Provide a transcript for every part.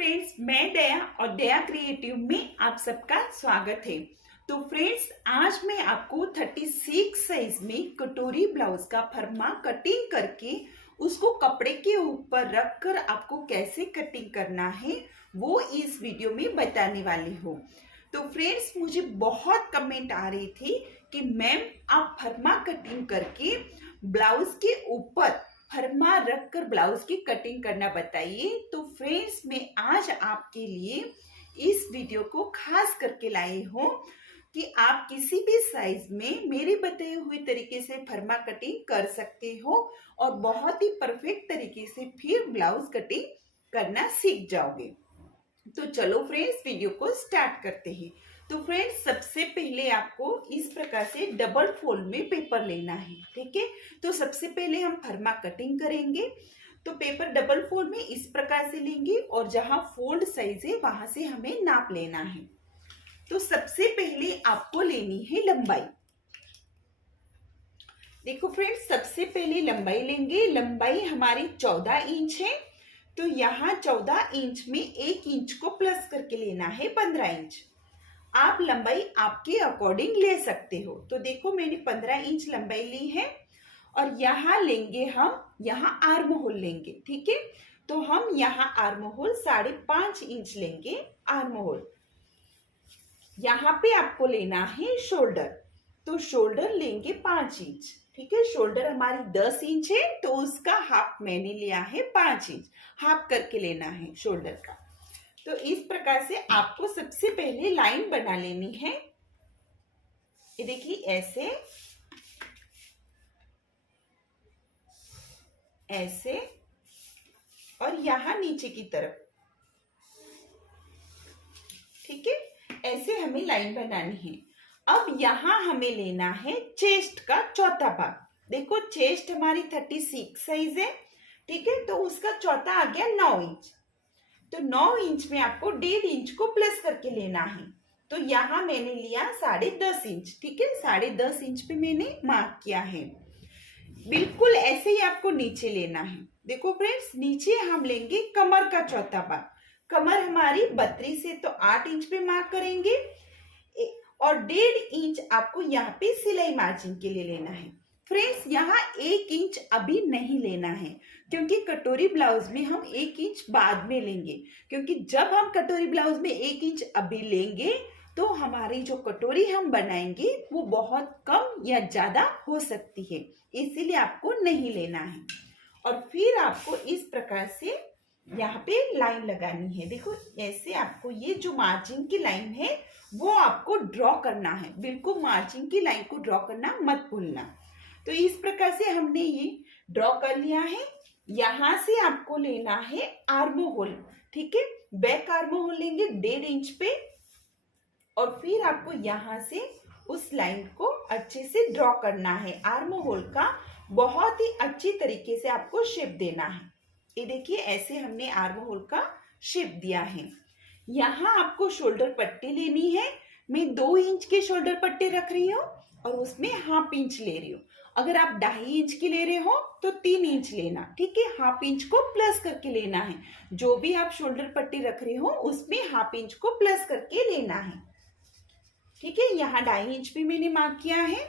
Friends, मैं दया और दया creative में आप सबका स्वागत है। तो फ्रेंड्स, आज मैं आपको 36 साइज में कटोरी ब्लाउज का फरमा कटिंग करके उसको कपड़े के ऊपर रखकर आपको कैसे कटिंग करना है वो इस वीडियो में बताने वाली हूँ। तो फ्रेंड्स, मुझे बहुत कमेंट आ रही थी कि मैम आप फरमा कटिंग करके ब्लाउज के ऊपर फरमा रखकर ब्लाउज की कटिंग करना बताइए। तो फ्रेंड्स, मैं आज आपके लिए इस वीडियो को खास करके लाई हूँ कि आप किसी भी साइज में मेरे बताए हुए तरीके से फरमा कटिंग कर सकते हो और बहुत ही परफेक्ट तरीके से फिर ब्लाउज कटिंग करना सीख जाओगे। तो चलो फ्रेंड्स, वीडियो को स्टार्ट करते हैं। तो फ्रेंड्स, सबसे पहले आपको इस प्रकार से डबल फोल्ड में पेपर लेना है, ठीक है। तो सबसे पहले हम फरमा कटिंग करेंगे। तो पेपर डबल फोल्ड में इस प्रकार से लेंगे और जहां फोल्ड साइज है वहां से हमें नाप लेना है। तो सबसे पहले आपको लेनी है लंबाई। देखो फ्रेंड्स, सबसे पहले लंबाई लेंगे। लंबाई हमारी 14 इंच है। तो यहाँ 14 इंच में 1 इंच को प्लस करके लेना है 15 इंच। आप लंबाई आपके अकॉर्डिंग ले सकते हो। तो देखो, मैंने 15 इंच लंबाई ली है और यहाँ लेंगे हम, यहाँ आर्म होल लेंगे, ठीक है। तो हम यहाँ आर्म होल 5.5 इंच लेंगे। आर्म होल यहाँ पे आपको लेना है शोल्डर। तो शोल्डर लेंगे 5 इंच, ठीक है। शोल्डर हमारी 10 इंच है तो उसका हाफ मैंने लिया है 5 इंच। हाफ करके लेना है शोल्डर का। तो इस प्रकार से आपको सबसे पहले लाइन बना लेनी है। ये देखिए, ऐसे ऐसे और यहां नीचे की तरफ, ठीक है। ऐसे हमें लाइन बनानी है। अब यहां हमें लेना है चेस्ट का चौथा भाग। देखो, चेस्ट हमारी 36 साइज है, ठीक है। तो उसका चौथा आ गया 9 इंच। तो 9 इंच में आपको 1.5 इंच को प्लस करके लेना है। तो यहाँ मैंने लिया 10.5 इंच, ठीक है। 10.5 इंच पे मैंने मार्क किया है। बिल्कुल ऐसे ही आपको नीचे लेना है। देखो फ्रेंड्स, नीचे हम लेंगे कमर का चौथा भाग। कमर हमारी 32 है तो 8 इंच पे मार्क करेंगे और 1.5 इंच आपको यहाँ पे सिलाई मार्जिन के लिए लेना है। फ्रेंड्स, यहाँ 1 इंच अभी नहीं लेना है क्योंकि कटोरी ब्लाउज में हम 1 इंच बाद में लेंगे। क्योंकि जब हम कटोरी ब्लाउज में 1 इंच अभी लेंगे तो हमारी जो कटोरी हम बनाएंगे वो बहुत कम या ज्यादा हो सकती है, इसीलिए आपको नहीं लेना है। और फिर आपको इस प्रकार से यहाँ पे लाइन लगानी है। देखो, ऐसे आपको ये जो मार्जिन की लाइन है वो आपको ड्रॉ करना है। बिल्कुल मार्जिन की लाइन को ड्रॉ करना मत भूलना। तो इस प्रकार से हमने ये ड्रॉ कर लिया है। यहां से आपको लेना है आर्म होल, ठीक है। बैक आर्म होल लेंगे 1.5 इंच पे और फिर आपको यहां से उस लाइन को अच्छे से ड्रॉ करना है। आर्म होल का बहुत ही अच्छी तरीके से आपको शेप देना है। ये देखिए, ऐसे हमने आर्म होल का शेप दिया है। यहाँ आपको शोल्डर पट्टी लेनी है। मैं 2 इंच के शोल्डर पट्टी रख रही हूँ और उसमें हाफ इंच ले रही हूँ। अगर आप 2.5 इंच की ले रहे हो तो 3 इंच लेना, ठीक है। हाफ इंच को प्लस करके लेना है। जो भी आप शोल्डर पट्टी रख रहे हो उसमें हाफ इंच को प्लस करके लेना है, ठीक है। यहाँ 2.5 इंच भी मैंने मार्क किया है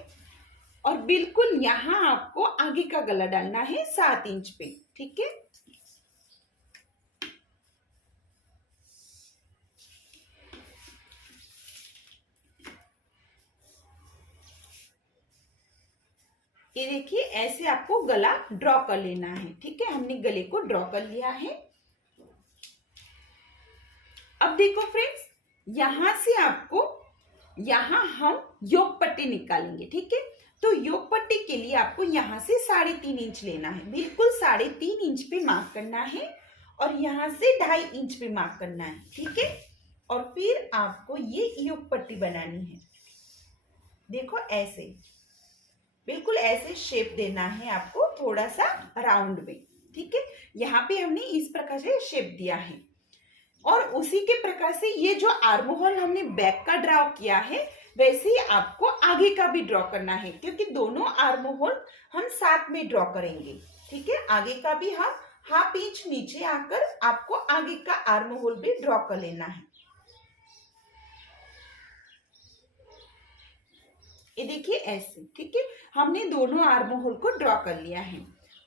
और बिल्कुल यहाँ आपको आगे का गला डालना है 7 इंच पे, ठीक है। ये देखिए, ऐसे आपको गला ड्रॉ कर लेना है, ठीक है। हमने गले को ड्रॉ कर लिया है। अब देखो फ्रेंड्स, यहां से आपको, यहां हम योक पट्टी निकालेंगे, ठीक है। तो योक पट्टी के लिए आपको यहां से 3.5 इंच लेना है। बिल्कुल 3.5 इंच पे मार्क करना है और यहां से 2.5 इंच पे मार्क करना है, ठीक है। और फिर आपको ये योक पट्टी बनानी है। देखो, ऐसे बिल्कुल ऐसे शेप देना है आपको, थोड़ा सा राउंड में, ठीक है। यहाँ पे हमने इस प्रकार से शेप दिया है और उसी के प्रकार से ये जो आर्म होल हमने बैक का ड्रॉ किया है वैसे ही आपको आगे का भी ड्रॉ करना है, क्योंकि दोनों आर्म होल हम साथ में ड्रॉ करेंगे, ठीक है। आगे का भी हम हाफ इंच नीचे आकर आपको आगे का आर्म होल भी ड्रॉ कर लेना है। ये देखिए ऐसे, ठीक है, हमने दोनों आर्म होल को ड्रॉ कर लिया है।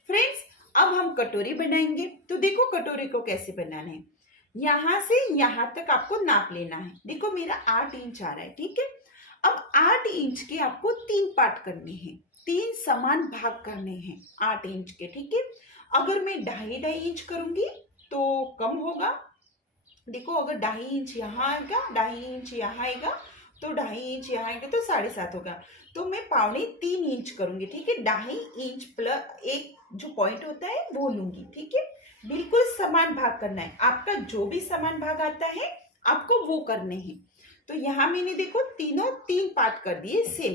फ्रेंड्स, अब हम कटोरी बनाएंगे। तो देखो कटोरी को कैसे बनाना है। यहां से यहां तक आपको नाप लेना है। देखो मेरा 8 इंच आ रहा है, ठीक है। अब 8 इंच के आपको 3 पार्ट करने हैं, 3 समान भाग करने हैं 8 इंच के, ठीक है। अगर मैं 2.5 करूंगी तो कम होगा। देखो अगर 2.5 यहाँ आएगा, 2.5 यहाँ आएगा, तो 2.5 यहाँ आएगा तो 7.5 होगा। तो मैं 3.25 करूंगी, ठीक है। 2.5 प्लस एक जो पॉइंट होता है वो लूंगी, ठीक है। बिल्कुल समान भाग करना है, आपका जो भी समान भाग आता है आपको वो करने हैं। तो यहाँ मैंने देखो तीनों 3 पार्ट कर दिए सेम,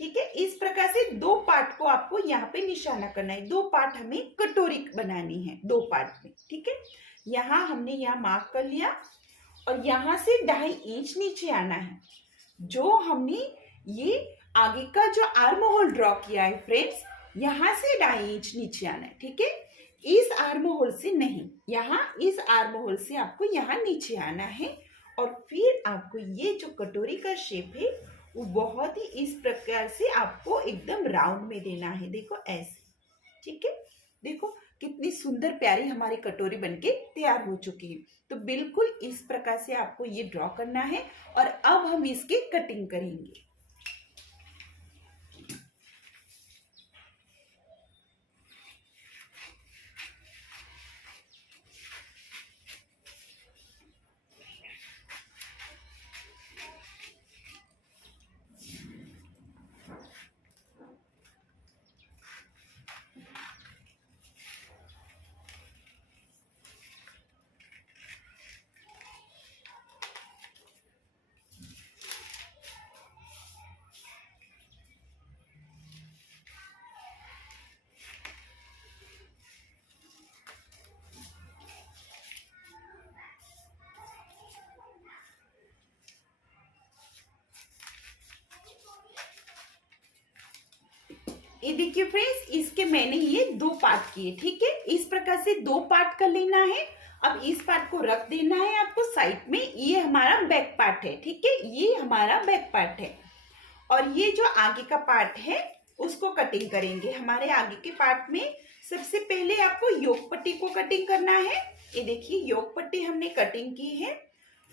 ठीक है। इस प्रकार से 2 पार्ट को आपको यहाँ पे निशाना करना है। 2 पार्ट हमें कटोरी बनानी है, 2 पार्ट में, ठीक है। यहाँ हमने यहाँ मार्क कर लिया और यहाँ से 2.5 इंच नीचे आना है। जो हमने ये आगे का जो आर्म होल ड्रॉ किया है फ्रेंड्स, यहाँ से 2.5 इंच नीचे आना है, ठीक है। इस आर्म होल से नहीं, यहाँ इस आर्म होल से आपको यहाँ नीचे आना है। और फिर आपको ये जो कटोरी का शेप है वो बहुत ही इस प्रकार से आपको एकदम राउंड में देना है। देखो ऐसे, ठीक है। देखो कितनी सुंदर प्यारी हमारी कटोरी बनके तैयार हो चुकी है। तो बिल्कुल इस प्रकार से आपको ये ड्रॉ करना है और अब हम इसकी कटिंग करेंगे। ये देखिए फ्रेंड्स, इसके मैंने ये 2 पार्ट किए, ठीक है। इस प्रकार से 2 पार्ट कर लेना है। अब इस पार्ट को रख देना है आपको साइड में। ये हमारा बैक पार्ट है, ठीक है, ये हमारा बैक पार्ट है। और ये जो आगे का पार्ट है उसको कटिंग करेंगे। हमारे आगे के पार्ट में सबसे पहले आपको योक पट्टी को कटिंग करना है। ये देखिए योक पट्टी हमने कटिंग की है।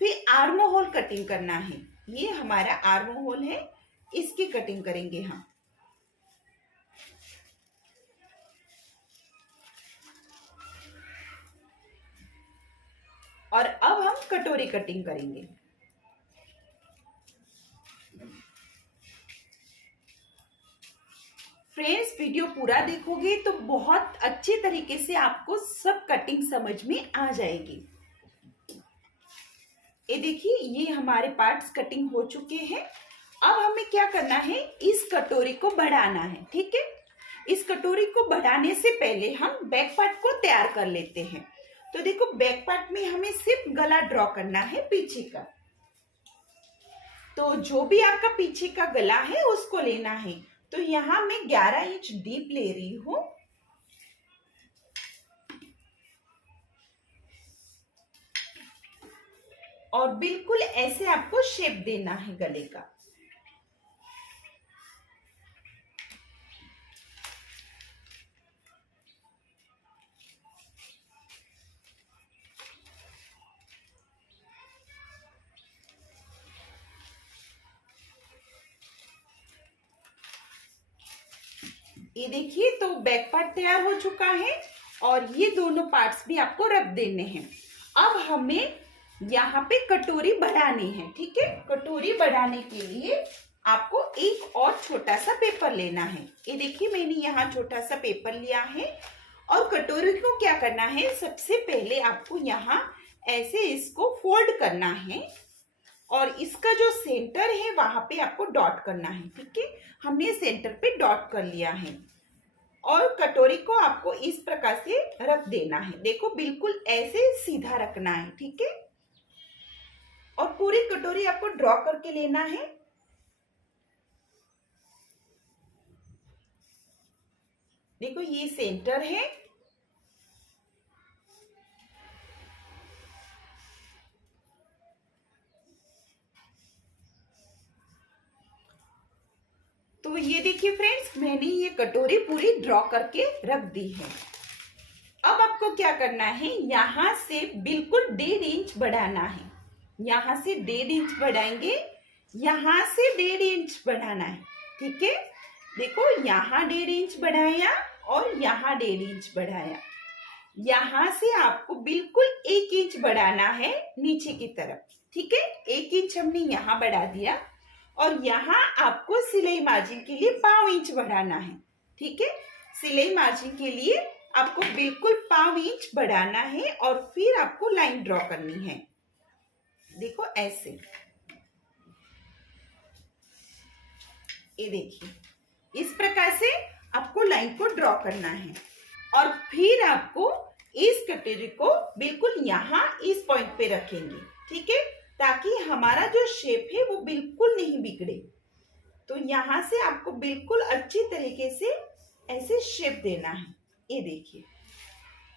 फिर आर्म होल कटिंग करना है। ये हमारा आर्म होल है, इसकी कटिंग करेंगे हम। और अब हम कटोरी कटिंग करेंगे। फ्रेंड्स, वीडियो पूरा देखोगे तो बहुत अच्छे तरीके से आपको सब कटिंग समझ में आ जाएगी। ये देखिए ये हमारे पार्ट्स कटिंग हो चुके हैं। अब हमें क्या करना है, इस कटोरी को बढ़ाना है, ठीक है। इस कटोरी को बढ़ाने से पहले हम बैक पार्ट को तैयार कर लेते हैं। तो देखो बैक पार्ट में हमें सिर्फ गला ड्रॉ करना है पीछे का। तो जो भी आपका पीछे का गला है उसको लेना है। तो यहां मैं 11 इंच डीप ले रही हूं। और बिल्कुल ऐसे आपको शेप देना है गले का। ये देखिए तो बैक पार्ट तैयार हो चुका है और ये दोनों पार्ट्स भी आपको रख देने हैं। अब हमें यहाँ पे कटोरी बढ़ानी है, ठीक है। कटोरी बढ़ाने के लिए आपको एक और छोटा सा पेपर लेना है। ये देखिए मैंने यहाँ छोटा सा पेपर लिया है। और कटोरी को क्या करना है, सबसे पहले आपको यहाँ ऐसे इसको फोल्ड करना है और इसका जो सेंटर है वहां पे आपको डॉट करना है, ठीक है। हमने सेंटर पे डॉट कर लिया है और कटोरी को आपको इस प्रकार से रख देना है। देखो बिल्कुल ऐसे सीधा रखना है, ठीक है। और पूरी कटोरी आपको ड्रॉ करके लेना है। देखो ये सेंटर है ये देखिए फ्रेंड्स, मैंने ये कटोरी पूरी ड्रॉ करके रख दी है। अब आपको क्या करना है, यहाँ से बिल्कुल 1.5 इंच बढ़ाना है। यहाँ से 1.5 इंच बढ़ाएंगे, यहाँ से 1.5 इंच बढ़ाना है। ठीक है, देखो यहाँ 1.5 इंच बढ़ाया और यहाँ 1.5 इंच बढ़ाया। यहाँ से आपको बिल्कुल 1 इंच बढ़ाना है नीचे की तरफ। ठीक है, 1 इंच हमने यहाँ बढ़ा दिया और यहाँ आपको सिलाई मार्जिन के लिए 0.5 इंच बढ़ाना है। ठीक है, सिलाई मार्जिन के लिए आपको बिल्कुल 0.5 इंच बढ़ाना है और फिर आपको लाइन ड्रॉ करनी है। देखो ऐसे, ये देखिए, इस प्रकार से आपको लाइन को ड्रॉ करना है और फिर आपको इस कटोरी को बिल्कुल यहाँ इस पॉइंट पे रखेंगे। ठीक है, ताकि हमारा जो शेप है वो बिल्कुल नहीं बिगड़े। तो यहाँ से आपको बिल्कुल अच्छी तरीके से ऐसे शेप देना है। ये देखिए,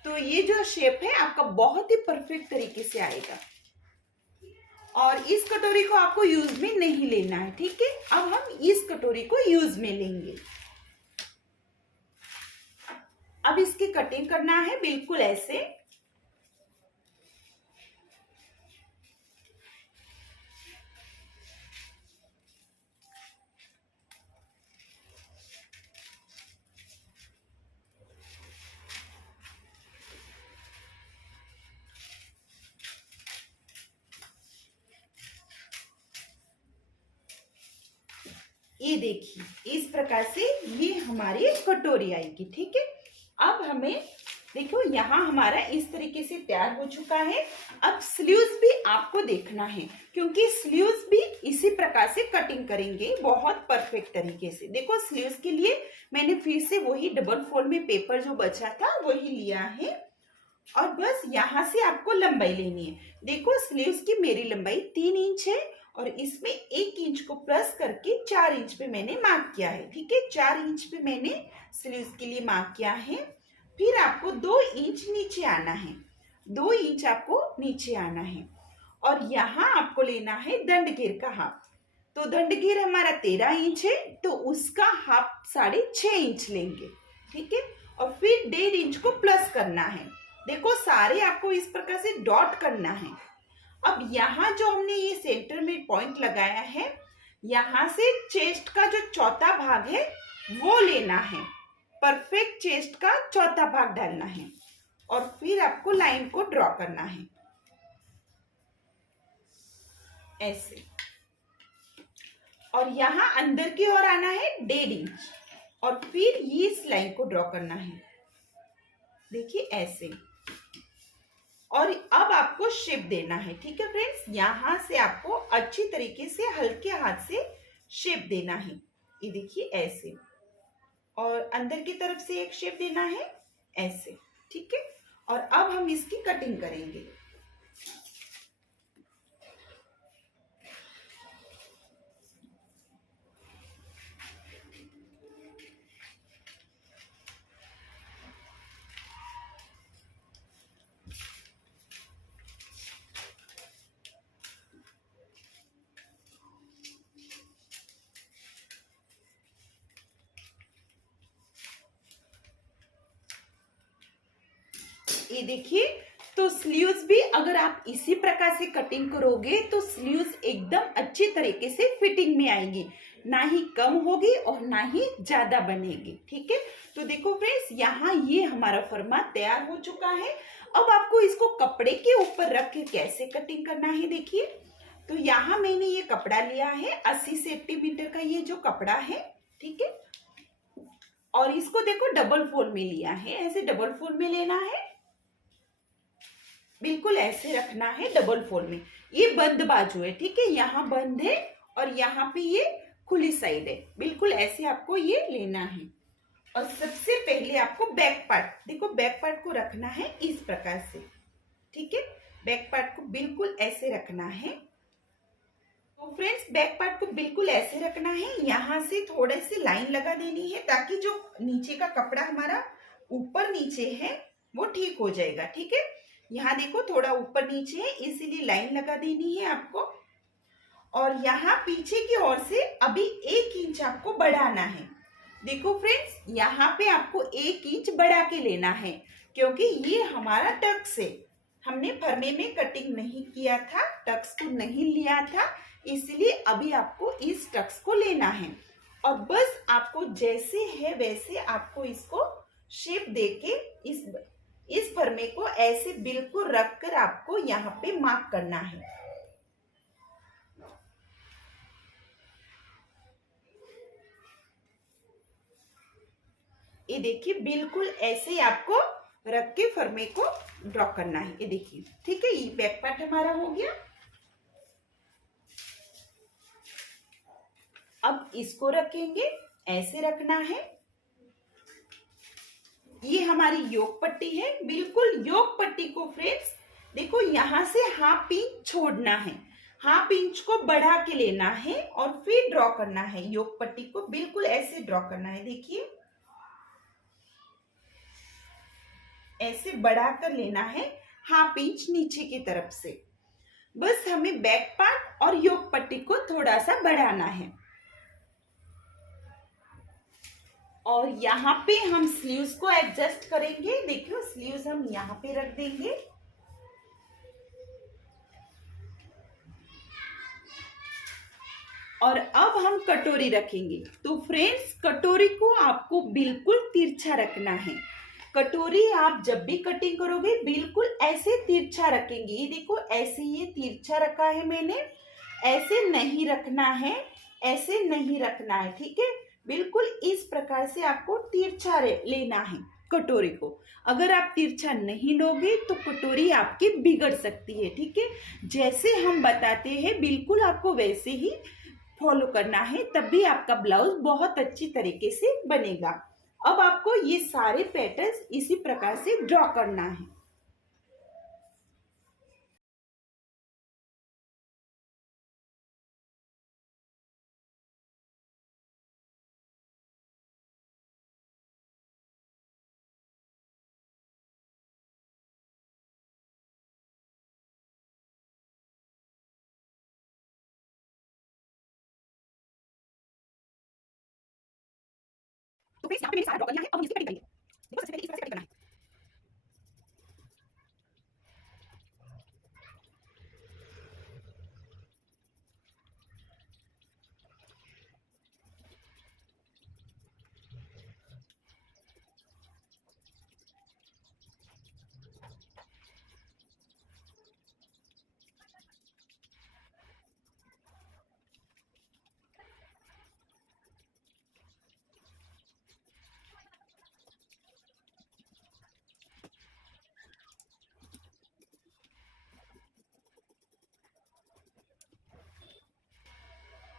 तो ये जो शेप है आपका बहुत ही परफेक्ट तरीके से आएगा और इस कटोरी को आपको यूज में नहीं लेना है। ठीक है, अब हम इस कटोरी को यूज में लेंगे। अब इसकी कटिंग करना है बिल्कुल ऐसे। ये देखिए, इस प्रकार से ये हमारी कटोरी आएगी। ठीक है, अब हमें देखो यहाँ हमारा इस तरीके से तैयार हो चुका है। अब स्लीव्स भी आपको देखना है, क्योंकि स्लीव्स भी इसी प्रकार से कटिंग करेंगे बहुत परफेक्ट तरीके से। देखो स्लीव्स के लिए मैंने फिर से वही डबल फोल्ड में पेपर जो बचा था वही लिया है और बस यहाँ से आपको लंबाई लेनी है। देखो स्लीव्स की मेरी लंबाई 3 इंच है और इसमें 1 इंच को प्लस करके 4 इंच पे मैंने मार्क किया है। ठीक है, 4 इंच पे मैंने स्लीव्स के लिए मार्क किया है। फिर आपको 2 इंच नीचे आना है, 2 इंच आपको नीचे आना है और यहाँ आपको लेना है दंडगेर का हाफ। तो दंडगेर हमारा 13 इंच है, तो उसका हाफ 6.5 इंच लेंगे। ठीक है, और फिर 1.5 इंच को प्लस करना है। देखो सारे आपको इस प्रकार से डॉट करना है। अब यहाँ जो हमने ये सेंटर में पॉइंट लगाया है, यहाँ से चेस्ट का जो चौथा भाग है वो लेना है। परफेक्ट चेस्ट का चौथा भाग डालना है और फिर आपको लाइन को ड्रॉ करना है ऐसे। और यहाँ अंदर की ओर आना है 1.5 इंच और फिर ये इस लाइन को ड्रॉ करना है। देखिए ऐसे। और अब आपको शेप देना है। ठीक है फ्रेंड्स, यहाँ से आपको अच्छी तरीके से हल्के हाथ से शेप देना है। ये देखिए ऐसे, और अंदर की तरफ से एक शेप देना है ऐसे। ठीक है, और अब हम इसकी कटिंग करेंगे। ये देखिए, तो स्लीव्स भी अगर आप इसी प्रकार से कटिंग करोगे तो स्लीव्स एकदम अच्छी तरीके से फिटिंग में आएगी, ना ही कम होगी और ना ही ज्यादा बनेगी। ठीक है, तो देखो फ्रेंड्स, यहाँ ये हमारा फरमा तैयार हो चुका है। अब आपको इसको कपड़े के ऊपर रख के कैसे कटिंग करना है देखिए। तो यहाँ मैंने ये कपड़ा लिया है 80 सेंटीमीटर का, ये जो कपड़ा है। ठीक है, और इसको देखो डबल फोल्ड में लिया है, ऐसे डबल फोल्ड में लेना है, बिल्कुल ऐसे रखना है डबल फोल्ड में। ये बंद बाजू है। ठीक है, यहाँ बंद है और यहाँ पे ये खुली साइड है। बिल्कुल ऐसे आपको ये लेना है। और सबसे पहले आपको बैक पार्ट, देखो बैक पार्ट को रखना है इस प्रकार से। ठीक है, बैक पार्ट को बिल्कुल ऐसे रखना है। तो फ्रेंड्स, बैक पार्ट को बिल्कुल ऐसे रखना है। यहाँ से थोड़े से लाइन लगा देनी है ताकि जो नीचे का कपड़ा हमारा ऊपर नीचे है वो ठीक हो जाएगा। ठीक है, यहाँ देखो थोड़ा ऊपर नीचे है, इसीलिए लाइन लगा देनी है आपको। और यहाँ पीछे की ओर से अभी 1 इंच आपको बढ़ाना है। देखो फ्रेंड्स, यहाँ पे आपको 1 इंच बढ़ा के लेना है, क्योंकि ये हमारा टक्स है। हमने फरमे में कटिंग नहीं किया था, टक्स को नहीं लिया था, इसलिए अभी आपको इस टक्स को लेना है। और बस आपको जैसे है वैसे आपको इसको शेप देके इस फरमे को ऐसे बिल्कुल रखकर आपको यहाँ पे मार्क करना है। ये देखिए, बिल्कुल ऐसे आपको रख के फरमे को ड्रॉ करना है। ये देखिए, ठीक है, ये बैक पार्ट हमारा हो गया। अब इसको रखेंगे, ऐसे रखना है। ये हमारी योक पट्टी है। बिल्कुल योक पट्टी को फ्रेंड्स देखो, यहां से हाफ इंच छोड़ना है, हाफ इंच को बढ़ा के लेना है और फिर ड्रॉ करना है। योक पट्टी को बिल्कुल ऐसे ड्रॉ करना है। देखिए, ऐसे बढ़ा कर लेना है हाफ इंच नीचे की तरफ से। बस हमें बैक पार्ट और योक पट्टी को थोड़ा सा बढ़ाना है। और यहाँ पे हम स्लीव्स को एडजस्ट करेंगे। देखियो, स्लीव्स हम यहाँ पे रख देंगे। और अब हम कटोरी रखेंगे। तो फ्रेंड्स, कटोरी को आपको बिल्कुल तिरछा रखना है। कटोरी आप जब भी कटिंग करोगे बिल्कुल ऐसे तिरछा रखेंगे। ये देखो, ऐसे ये तिरछा रखा है मैंने, ऐसे नहीं रखना है, ऐसे नहीं रखना है, ठीक है। बिल्कुल इस प्रकार से आपको तिरछा लेना है कटोरी को। अगर आप तिरछा नहीं लोगे तो कटोरी आपकी बिगड़ सकती है, ठीक है। जैसे हम बताते हैं बिल्कुल आपको वैसे ही फॉलो करना है, तभी आपका ब्लाउज बहुत अच्छी तरीके से बनेगा। अब आपको ये सारे पैटर्न्स इसी प्रकार से ड्रॉ करना है। तो फ्रेंड्स, यहाँ पे मैंने सारा ड्रॉ कर लिया है। अब हम इसकी कटिंग करेंगे। देखो, सबसे पहले इस तरह से कटिंग करना है।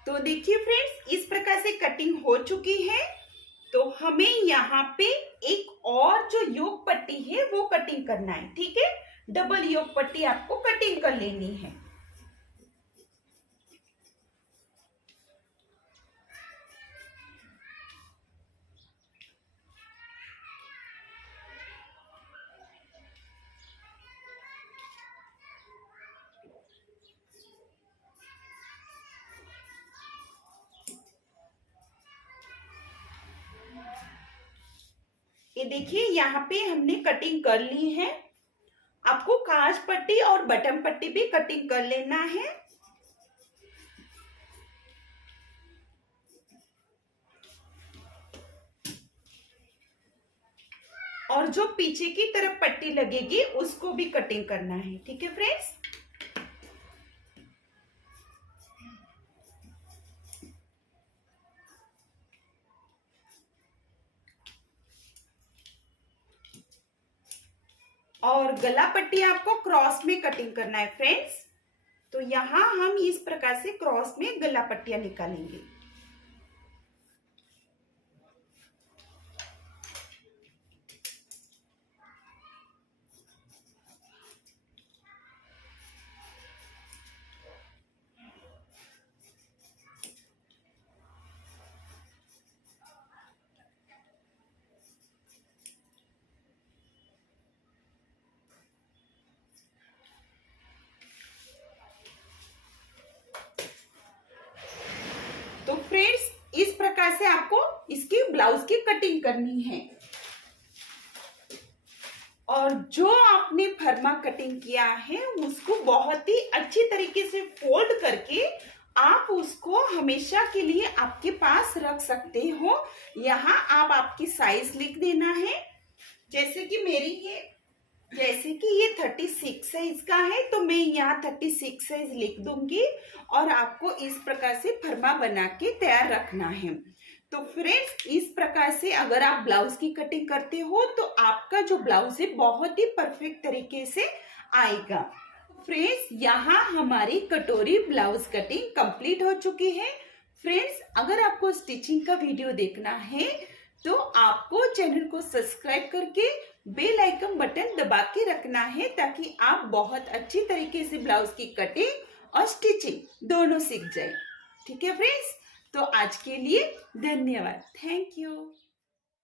तो देखिए फ्रेंड्स, इस प्रकार से कटिंग हो चुकी है। तो हमें यहाँ पे एक और जो योक पट्टी है वो कटिंग करना है, ठीक है। डबल योक पट्टी आपको कटिंग कर लेनी है। ये देखिए, यहाँ पे हमने कटिंग कर ली है। आपको काज पट्टी और बटन पट्टी भी कटिंग कर लेना है। और जो पीछे की तरफ पट्टी लगेगी उसको भी कटिंग करना है, ठीक है फ्रेंड्स। और गला पट्टी आपको क्रॉस में कटिंग करना है फ्रेंड्स। तो यहां हम इस प्रकार से क्रॉस में गला पट्टियां निकालेंगे। ब्लाउज की कटिंग करनी है। और जो आपने फर्मा कटिंग किया है उसको बहुत ही अच्छी तरीके से फोल्ड करके आप उसको हमेशा के लिए आपके पास रख सकते हो। यहाँ आप आपकी साइज लिख देना है। जैसे कि ये 36 साइज का है तो मैं यहाँ 36 साइज लिख दूंगी और आपको इस प्रकार से फर्मा बना के तैयार रखना है। तो फ्रेंड्स, इस प्रकार से अगर आप ब्लाउज की कटिंग करते हो तो आपका जो ब्लाउज है बहुत ही परफेक्ट तरीके से आएगा। फ्रेंड्स, यहाँ हमारी कटोरी ब्लाउज कटिंग कंप्लीट हो चुकी है। फ्रेंड्स, अगर आपको स्टिचिंग का वीडियो देखना है तो आपको चैनल को सब्सक्राइब करके बेल आइकन बटन दबा के रखना है ताकि आप बहुत अच्छी तरीके से ब्लाउज की कटिंग और स्टिचिंग दोनों सीख जाए। ठीक है फ्रेंड्स, तो आज के लिए धन्यवाद। Thank you.